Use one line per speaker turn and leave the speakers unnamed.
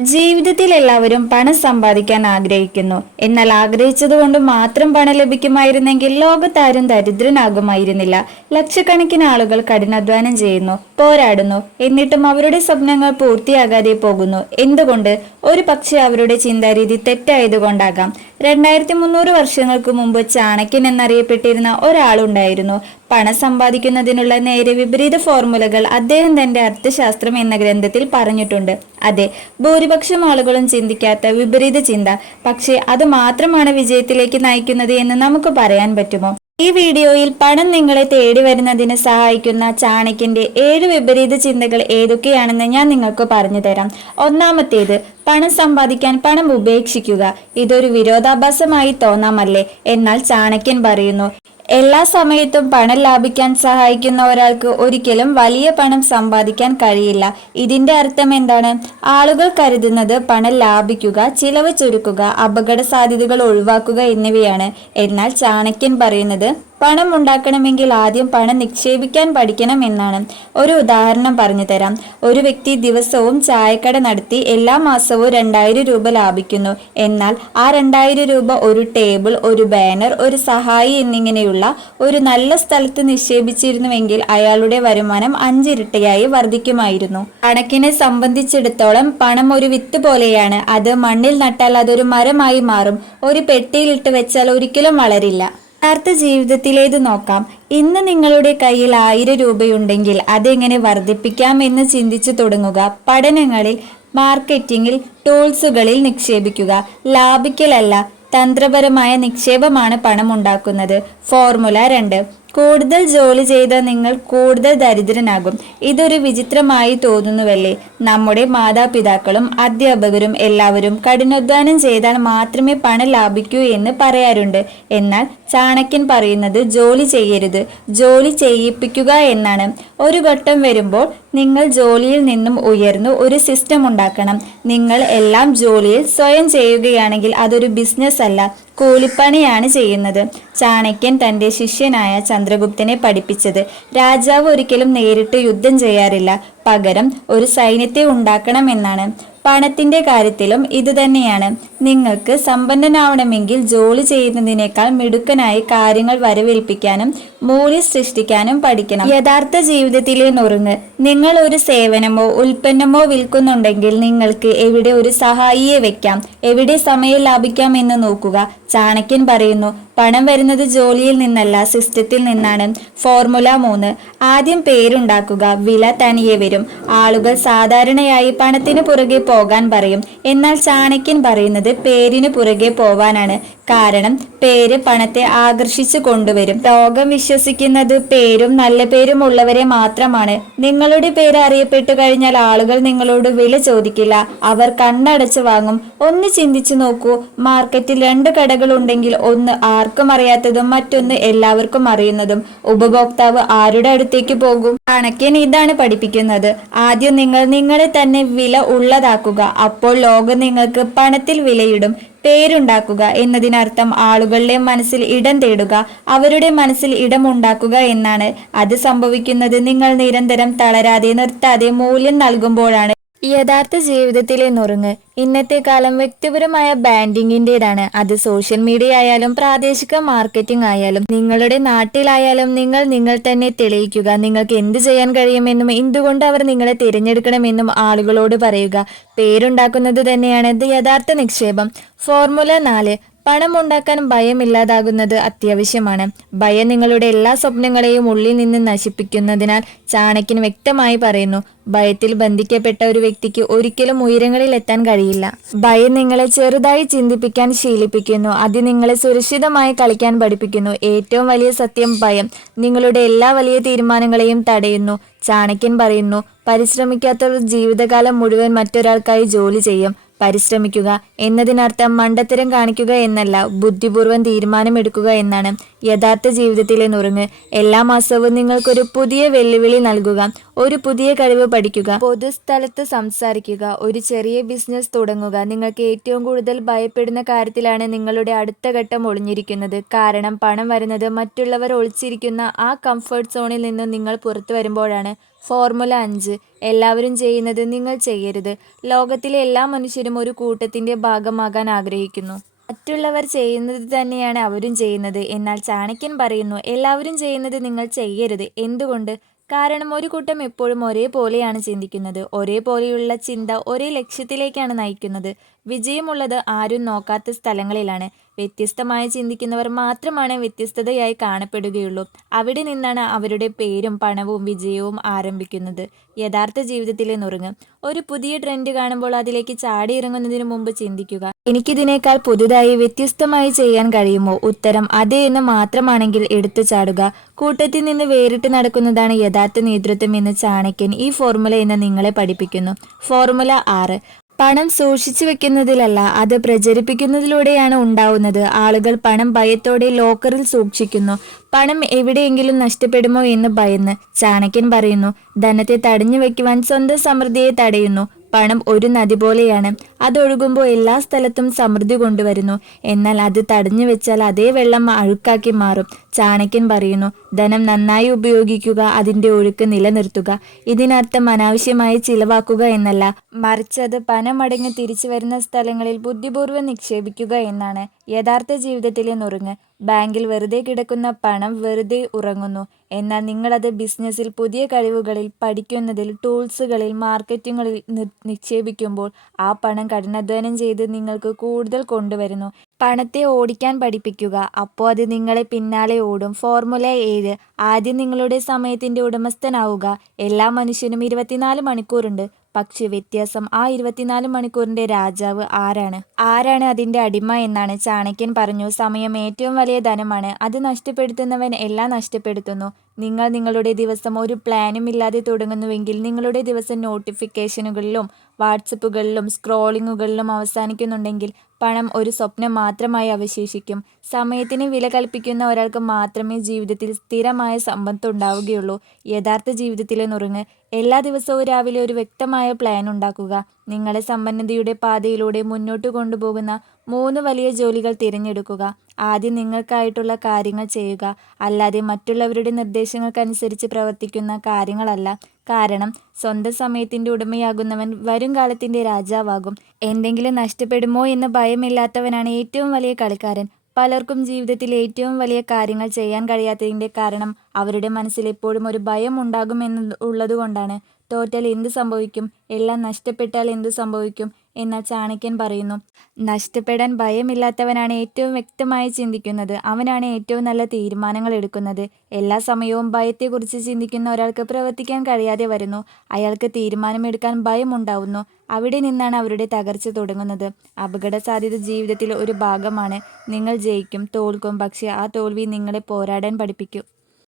ജീവിതത്തിൽ എല്ലാവരും പണം സമ്പാദിക്കാൻ ആഗ്രഹിക്കുന്നു. എന്നാൽ ആഗ്രഹിച്ചതുകൊണ്ട് മാത്രം പണം ലഭിക്കുമായിരുന്നെങ്കിൽ ലോകത്താരും ദരിദ്രനാകുമായിരുന്നില്ല. ലക്ഷക്കണക്കിന് ആളുകൾ കഠിനാധ്വാനം ചെയ്യുന്നു പോരാടുന്നു എന്നിട്ടും അവരുടെ സ്വപ്നങ്ങൾ പൂർത്തിയാകാതെ പോകുന്നു. എന്തുകൊണ്ട്? ഒരു പക്ഷേ അവരുടെ ചിന്താരീതി തെറ്റായതുകൊണ്ടാകാം. രണ്ടായിരത്തി മുന്നൂറ് വർഷങ്ങൾക്ക് മുമ്പ് ചാണക്യൻ എന്നറിയപ്പെട്ടിരുന്ന ഒരാളുണ്ടായിരുന്നു. പണം സമ്പാദിക്കുന്നതിനുള്ള നേരെ വിപരീത ഫോർമുലകൾ അദ്ദേഹം തന്റെ അർത്ഥശാസ്ത്രം എന്ന ഗ്രന്ഥത്തിൽ പറഞ്ഞിട്ടുണ്ട്. അതെ ഭൂരിപക്ഷം ആളുകളും ചിന്തിക്കാത്ത വിപരീത ചിന്ത. പക്ഷേ അത് മാത്രമാണ് വിജയത്തിലേക്ക് നയിക്കുന്നത് എന്ന് നമുക്ക് പറയാൻ പറ്റുമോ? ഈ വീഡിയോയിൽ പണം നിങ്ങളെ തേടി വരുന്നതിന് സഹായിക്കുന്ന ചാണക്യന്റെ ഏഴ് വിപരീത ചിന്തകൾ ഏതൊക്കെയാണെന്ന് ഞാൻ നിങ്ങൾക്ക് പറഞ്ഞു തരാം. ഒന്നാമത്തേത് പണം സമ്പാദിക്കാൻ പണം ഉപേക്ഷിക്കുക. ഇതൊരു വിരോധാഭാസമായി തോന്നാമല്ലേ? എന്നാൽ ചാണക്യൻ പറയുന്നു എല്ലാ സമയത്തും പണം ലാഭിക്കാൻ സഹായിക്കുന്ന ഒരാൾക്ക് ഒരിക്കലും വലിയ പണം സമ്പാദിക്കാൻ കഴിയില്ല. ഇതിന്റെ അർത്ഥം എന്താണ്? ആളുകൾ കരുതുന്നത് പണം ലാഭിക്കുക ചിലവ് ചുരുക്കുക അപകട സാധ്യതകൾ ഒഴിവാക്കുക എന്നിവയാണ്. എന്നാൽ ചാണക്യൻ പറയുന്നത് പണം ഉണ്ടാക്കണമെങ്കിൽ ആദ്യം പണം നിക്ഷേപിക്കാൻ പഠിക്കണം എന്നാണ്. ഒരു ഉദാഹരണം പറഞ്ഞു തരാം. ഒരു വ്യക്തി ദിവസവും ചായക്കട നടത്തി എല്ലാ മാസവും രണ്ടായിരം രൂപ ലാഭിക്കുന്നു. എന്നാൽ ആ രണ്ടായിരം രൂപ ഒരു ടേബിൾ ഒരു ബാനർ ഒരു സഹായി എന്നിങ്ങനെയുള്ള ഒരു നല്ല സ്ഥലത്ത് നിക്ഷേപിച്ചിരുന്നുവെങ്കിൽ അയാളുടെ വരുമാനം അഞ്ചിരട്ടിയായി വർദ്ധിക്കുമായിരുന്നു. കണക്കിനെ സംബന്ധിച്ചിടത്തോളം പണം ഒരു വിത്ത് പോലെയാണ്. അത് മണ്ണിൽ നട്ടാൽ അതൊരു മരമായി മാറും. ഒരു പെട്ടിയിലിട്ട് വെച്ചാൽ ഒരിക്കലും വളരില്ല. യഥാർത്ഥ ജീവിതത്തിലേത് നോക്കാം. ഇന്ന് നിങ്ങളുടെ കയ്യിൽ ആയിരം രൂപയുണ്ടെങ്കിൽ അതെങ്ങനെ വർദ്ധിപ്പിക്കാം എന്ന് ചിന്തിച്ചു തുടങ്ങുക. പഠനങ്ങളിൽ മാർക്കറ്റിംഗിൽ ടൂൾസുകളിൽ നിക്ഷേപിക്കുക. ലാഭിക്കലല്ല തന്ത്രപരമായ നിക്ഷേപമാണ് പണം ഉണ്ടാക്കുന്നത് ഫോർമുല രണ്ട്. കൂടുതൽ ജോലി ചെയ്താൽ നിങ്ങൾ കൂടുതൽ ദരിദ്രനാകും. ഇതൊരു വിചിത്രമായി തോന്നുന്നുവല്ലേ? നമ്മുടെ മാതാപിതാക്കളും അധ്യാപകരും എല്ലാവരും കഠിനാധ്വാനം ചെയ്താൽ മാത്രമേ പണം ലാഭിക്കൂ എന്ന് പറയാറുണ്ട്. എന്നാൽ ചാണക്യൻ പറയുന്നത് ജോലി ചെയ്യരുത് ജോലി ചെയ്യിപ്പിക്കുക എന്നാണ്. ഒരു ഘട്ടം വരുമ്പോൾ നിങ്ങൾ ജോലിയിൽ നിന്നും ഉയർന്നു ഒരു സിസ്റ്റം ഉണ്ടാക്കണം. നിങ്ങൾ എല്ലാം ജോലിയിൽ സ്വയം ചെയ്യുകയാണെങ്കിൽ അതൊരു ബിസിനസ് അല്ല കൂലിപ്പണിയാണ് ചെയ്യുന്നത്. ചാണക്യൻ തന്റെ ശിഷ്യനായ ചന്ദ്രഗുപ്തനെ പഠിപ്പിച്ചത്. രാജാവ് ഒരിക്കലും നേരിട്ട് യുദ്ധം ചെയ്യാറില്ല. പകരം ഒരു സൈന്യത്തെ ഉണ്ടാക്കണമെന്നാണ് പണത്തിന്റെ കാര്യത്തിലും ഇതുതന്നെയാണ് നിങ്ങൾക്ക് സമ്പന്നനാവണമെങ്കിൽ ജോലി ചെയ്യുന്നതിനേക്കാൾ മിടുക്കനായി കാര്യങ്ങൾ വരവേൽപ്പിക്കാനും മൂല്യം സൃഷ്ടിക്കാനും പഠിക്കണം. യഥാർത്ഥ ജീവിതത്തിലെ നുറുങ്ങ്. നിങ്ങൾ ഒരു സേവനമോ ഉൽപ്പന്നമോ വിൽക്കുന്നുണ്ടെങ്കിൽ നിങ്ങൾക്ക് എവിടെ ഒരു സഹായിയെ വെക്കാം എവിടെ സമയം ലാഭിക്കാം എന്ന് നോക്കുക. ചാണക്യൻ പറയുന്നു പണം വരുന്നത് ജോലിയിൽ നിന്നല്ല സിസ്റ്റത്തിൽ നിന്നാണ്. ഫോർമുല മൂന്ന്. ആദ്യം പേരുണ്ടാക്കുക വില തനിയെ വരും. ആളുകൾ സാധാരണയായി പണത്തിന് പുറകെ പോകാൻ പറയും. എന്നാൽ ചാണക്യൻ പറയുന്നത് പേരിന് പുറകെ പോവാനാണ്. കാരണം പേര് പണത്തെ ആകർഷിച്ചു കൊണ്ടുവരും. ലോകം വിശ്വസിക്കുന്നത് പേരും നല്ല പേരും ഉള്ളവരെ മാത്രമാണ്. നിങ്ങളുടെ പേര് അറിയപ്പെട്ടു കഴിഞ്ഞാൽ ആളുകൾ നിങ്ങളോട് വില ചോദിക്കില്ല. അവർ കണ്ണടച്ച് വാങ്ങും. ഒന്ന് ചിന്തിച്ചു നോക്കൂ. മാർക്കറ്റിൽ രണ്ട് കടകൾ ഉണ്ടെങ്കിൽ ഒന്ന് ആർക്കും അറിയാത്തതും മറ്റൊന്ന് എല്ലാവർക്കും അറിയുന്നതും. ഉപഭോക്താവ് ആരുടെ അടുത്തേക്ക് പോകും? കണക്കിന് ഇതാണ് പഠിപ്പിക്കുന്നത്. ആദ്യം നിങ്ങൾ നിങ്ങളെ തന്നെ വില ഉള്ളതാക്കുക. അപ്പോൾ ലോകം നിങ്ങൾക്ക് പണത്തിൽ വിലയിടും. പേരുണ്ടാക്കുക എന്നതിനർത്ഥം ആളുകളുടെ മനസ്സിൽ ഇടം തേടുക അവരുടെ മനസ്സിൽ ഇടമുണ്ടാക്കുക എന്നാണ്. അത് സംഭവിക്കുന്നത് നിങ്ങൾ നിരന്തരം തളരാതെ നിർത്താതെ മൂല്യം നൽകുമ്പോഴാണ്. യഥാർത്ഥ ജീവിതത്തിലെ നുറുങ്ങ്. ഇന്നത്തെ കാലം വ്യക്തിപരമായ ബാൻഡിങ്ങിന്റെതാണ് അത് സോഷ്യൽ മീഡിയ ആയാലും പ്രാദേശിക മാർക്കറ്റിംഗ് ആയാലും നിങ്ങളുടെ നാട്ടിലായാലും നിങ്ങൾ നിങ്ങൾ തന്നെ തെളിയിക്കുക. നിങ്ങൾക്ക് എന്ത് ചെയ്യാൻ കഴിയുമെന്നും എന്തുകൊണ്ട് അവർ നിങ്ങളെ തിരഞ്ഞെടുക്കണമെന്നും ആളുകളോട് പറയുക. പേരുണ്ടാക്കുന്നത് തന്നെയാണ് യഥാർത്ഥ നിക്ഷേപം. ഫോർമുല നാല് പണം ഉണ്ടാക്കാൻ ഭയമില്ലാതാകുന്നത് അത്യാവശ്യമാണ്. ഭയം നിങ്ങളുടെ എല്ലാ സ്വപ്നങ്ങളെയും ഉള്ളിൽ നിന്ന് നശിപ്പിക്കുന്നതിനാൽ ചാണക്യൻ വ്യക്തമായി പറയുന്നു ഭയത്തിൽ ബന്ധിക്കപ്പെട്ട ഒരു വ്യക്തിക്ക് ഒരിക്കലും ഉയരങ്ങളിൽ എത്താൻ കഴിയില്ല. ഭയം നിങ്ങളെ ചെറുതായി ചിന്തിപ്പിക്കാൻ ശീലിപ്പിക്കുന്നു അത് നിങ്ങളെ സുരക്ഷിതമായി കളിക്കാൻ പഠിപ്പിക്കുന്നു. ഏറ്റവും വലിയ സത്യം ഭയം നിങ്ങളുടെ എല്ലാ വലിയ തീരുമാനങ്ങളെയും തടയുന്നു. ചാണക്യൻ പറയുന്നു പരിശ്രമിക്കാത്തവർ ജീവിതകാലം മുഴുവൻ മറ്റൊരാൾക്കായി ജോലി ചെയ്യും. പരിശ്രമിക്കുക എന്നതിനർത്ഥം മണ്ടത്തരം കാണിക്കുക എന്നല്ല ബുദ്ധിപൂർവം തീരുമാനമെടുക്കുക എന്നാണ്. യഥാർത്ഥ ജീവിതത്തിലെ നുറുങ്ങ്. എല്ലാ മാസവും നിങ്ങൾക്കൊരു പുതിയ വെല്ലുവിളി നൽകുക ഒരു പുതിയ കഴിവ് പഠിക്കുക പൊതുസ്ഥലത്ത് സംസാരിക്കുക ഒരു ചെറിയ ബിസിനസ് തുടങ്ങുക. നിങ്ങൾക്ക് ഏറ്റവും കൂടുതൽ ഭയപ്പെടുന്ന കാര്യത്തിലാണ് നിങ്ങളുടെ അടുത്ത ഘട്ടം ഒളിഞ്ഞിരിക്കുന്നത്. കാരണം പണം വരുന്നത് മറ്റുള്ളവർ ഒളിച്ചിരിക്കുന്ന ആ കംഫർട്ട് സോണിൽ നിന്നും നിങ്ങൾ പുറത്തു വരുമ്പോഴാണ്. ഫോർമുല അഞ്ച്. എല്ലാവരും ചെയ്യുന്നത് നിങ്ങൾ ചെയ്യരുത്. ലോകത്തിലെ എല്ലാ മനുഷ്യരും ഒരു കൂട്ടത്തിന്റെ ഭാഗമാകാൻ ആഗ്രഹിക്കുന്നു. മറ്റുള്ളവർ ചെയ്യുന്നത് തന്നെയാണ് അവരും ചെയ്യുന്നത്. എന്നാൽ ചാണക്യൻ പറയുന്നു എല്ലാവരും ചെയ്യുന്നത് നിങ്ങൾ ചെയ്യരുത്. എന്തുകൊണ്ട്? കാരണം ഒരു കൂട്ടം എപ്പോഴും ഒരേപോലെയാണ് ചിന്തിക്കുന്നത്. ഒരേപോലെയുള്ള ചിന്ത ഒരേ ലക്ഷ്യത്തിലേക്കാണ് നയിക്കുന്നത്. വിജയമുള്ളത് ആരും നോക്കാത്ത സ്ഥലങ്ങളിലാണ്. വ്യത്യസ്തമായി ചിന്തിക്കുന്നവർ മാത്രമാണ് വ്യത്യസ്തതയായി കാണപ്പെടുകയുള്ളൂ. അവിടെ നിന്നാണ് അവരുടെ പേരും പണവും വിജയവും ആരംഭിക്കുന്നത്. യഥാർത്ഥ ജീവിതത്തിലെ നുറുങ്ങ്. ഒരു പുതിയ ട്രെൻഡ് കാണുമ്പോൾ അതിലേക്ക് ചാടി ഇറങ്ങുന്നതിന് മുമ്പ് ചിന്തിക്കുക. എനിക്കിതിനേക്കാൾ പുതുതായി വ്യത്യസ്തമായി ചെയ്യാൻ കഴിയുമോ? ഉത്തരം അതെ എന്ന് മാത്രമാണെങ്കിൽ എടുത്തു ചാടുക. കൂട്ടത്തിൽ നിന്ന് വേറിട്ട് നടക്കുന്നതാണ് യഥാർത്ഥ നേതൃത്വം എന്ന് ചാണക്യൻ ഈ ഫോർമുല എന്ന് നിങ്ങളെ പഠിപ്പിക്കുന്നു. ഫോർമുല ആറ്. പണം സൂക്ഷിച്ചു വെക്കുന്നതിലല്ല അത് പ്രചരിപ്പിക്കുന്നതിലൂടെയാണ് ഉണ്ടാവുന്നത്. ആളുകൾ പണം ഭയത്തോടെ ലോക്കറിൽ സൂക്ഷിക്കുന്നു. പണം എവിടെയെങ്കിലും നഷ്ടപ്പെടുമോ എന്ന് ഭയന്ന് ചാണക്യൻ പറയുന്നു ധനത്തെ തടഞ്ഞു വെക്കുവാൻ സ്വന്തം സമൃദ്ധിയെ തടയുന്നു. പണം ഒരു നദി പോലെയാണ്. അതൊഴുകുമ്പോൾ എല്ലാ സ്ഥലത്തും സമൃദ്ധി കൊണ്ടുവരുന്നു. എന്നാൽ അത് തടഞ്ഞു വെച്ചാൽ അതേ വെള്ളം അഴുക്കാക്കി മാറും. ചാണക്യൻ പറയുന്നു ധനം നന്നായി ഉപയോഗിക്കുക അതിന്റെ ഒഴുക്ക് നിലനിർത്തുക. ഇതിനർത്ഥം അനാവശ്യമായി ചിലവാക്കുക എന്നല്ല. മറിച്ച് അത് പണമടങ്ങി തിരിച്ചു വരുന്ന സ്ഥലങ്ങളിൽ ബുദ്ധിപൂർവം നിക്ഷേപിക്കുക എന്നാണ്. യഥാർത്ഥ ജീവിതത്തിലെ നുറുങ്ങ്. ബാങ്കിൽ വെറുതെ കിടക്കുന്ന പണം വെറുതെ ഉറങ്ങുന്നു. എന്നാൽ നിങ്ങളത് ബിസിനസ്സിൽ പുതിയ കഴിവുകളിൽ പഠിക്കുന്നതിൽ ടൂൾസുകളിൽ മാർക്കറ്റിങ്ങുകളിൽ നിക്ഷേപിക്കുമ്പോൾ ആ പണം കഠിനാധ്വാനം ചെയ്ത് നിങ്ങൾക്ക് കൂടുതൽ കൊണ്ടുവരുന്നു. പണത്തെ ഓടിക്കാൻ പഠിപ്പിക്കുക. അപ്പോൾ അത് നിങ്ങളെ പിന്നാലെ ഓടും. ഫോർമുല ഏഴ്. ആദ്യം നിങ്ങളുടെ സമയത്തിന്റെ ഉടമസ്ഥനാവുക. എല്ലാ മനുഷ്യനും ഇരുപത്തിനാല് മണിക്കൂറുണ്ട്. പക്ഷെ വ്യത്യാസം ആ ഇരുപത്തിനാല് മണിക്കൂറിന്റെ രാജാവ് ആരാണ്? ആരാണ് അതിന്റെ അടിമ എന്നാണ് ചാണക്യൻ പറഞ്ഞു. സമയം ഏറ്റവും വലിയ ധനമാണ്. അത് നഷ്ടപ്പെടുത്തുന്നവൻ എല്ലാം നഷ്ടപ്പെടുത്തുന്നു. നിങ്ങൾ നിങ്ങളുടെ ദിവസം ഒരു പ്ലാനും ഇല്ലാതെ തുടങ്ങുന്നുവെങ്കിൽ നിങ്ങളുടെ ദിവസം നോട്ടിഫിക്കേഷനുകളിലും വാട്സപ്പുകളിലും സ്ക്രോളിങ്ങുകളിലും അവസാനിക്കുന്നുണ്ടെങ്കിൽ പണം ഒരു സ്വപ്നം മാത്രമായി അവശേഷിക്കും. സമയത്തിന് വില കൽപ്പിക്കുന്ന ഒരാൾക്ക് മാത്രമേ ജീവിതത്തിൽ സ്ഥിരമായ സമ്പത്ത് ഉണ്ടാവുകയുള്ളൂ. യഥാർത്ഥ ജീവിതത്തിലെ നുറുങ്ങ്. എല്ലാ ദിവസവും രാവിലെ ഒരു വ്യക്തമായ പ്ലാൻ ഉണ്ടാക്കുക. നിങ്ങളെ സമ്പന്നതയുടെ പാതയിലൂടെ മുന്നോട്ട് കൊണ്ടുപോകുന്ന മൂന്ന് വലിയ ജോലികൾ തിരഞ്ഞെടുക്കുക. ആദ്യം നിങ്ങൾക്കായിട്ടുള്ള കാര്യങ്ങൾ ചെയ്യുക. അല്ലാതെ മറ്റുള്ളവരുടെ നിർദ്ദേശങ്ങൾക്കനുസരിച്ച് പ്രവർത്തിക്കുന്ന കാര്യങ്ങളല്ല. കാരണം സ്വന്തം സമയത്തിന്റെ ഉടമയാകുന്നവൻ വരും കാലത്തിന്റെ രാജാവാകും. എന്തെങ്കിലും നഷ്ടപ്പെടുമോ എന്ന് ഭയമില്ലാത്തവനാണ് ഏറ്റവും വലിയ കളിക്കാരൻ. പലർക്കും ജീവിതത്തിൽ ഏറ്റവും വലിയ കാര്യങ്ങൾ ചെയ്യാൻ കഴിയാത്തതിന്റെ കാരണം അവരുടെ മനസ്സിൽ എപ്പോഴും ഒരു ഭയം ഉണ്ടാകുമെന്ന് ഉള്ളതുകൊണ്ടാണ്. തോറ്റാൽ എന്ത് സംഭവിക്കും? എല്ലാം നഷ്ടപ്പെട്ടാൽ എന്ത് സംഭവിക്കും? എന്ന ചാണക്യൻ പറയുന്നു. നഷ്ടപ്പെടാൻ ഭയമില്ലാത്തവനാണ് ഏറ്റവും വ്യക്തമായി ചിന്തിക്കുന്നത്. അവനാണ് ഏറ്റവും നല്ല തീരുമാനങ്ങൾ എടുക്കുന്നത്. എല്ലാ സമയവും ഭയത്തെക്കുറിച്ച് ചിന്തിക്കുന്ന ഒരാൾക്ക് പ്രവർത്തിക്കാൻ കഴിയാതെ വരുന്നു. അയാൾക്ക് തീരുമാനമെടുക്കാൻ ഭയമുണ്ടാവുന്നു. അവിടെ നിന്നാണ് അവരുടെ തകർച്ച തുടങ്ങുന്നത്. അപകട സാധ്യത ജീവിതത്തിൽ ഒരു ഭാഗമാണ്. നിങ്ങൾ ജയിക്കും തോൽക്കും. പക്ഷേ ആ തോൽവി നിങ്ങളെ പോരാടാൻ പഠിപ്പിക്കും.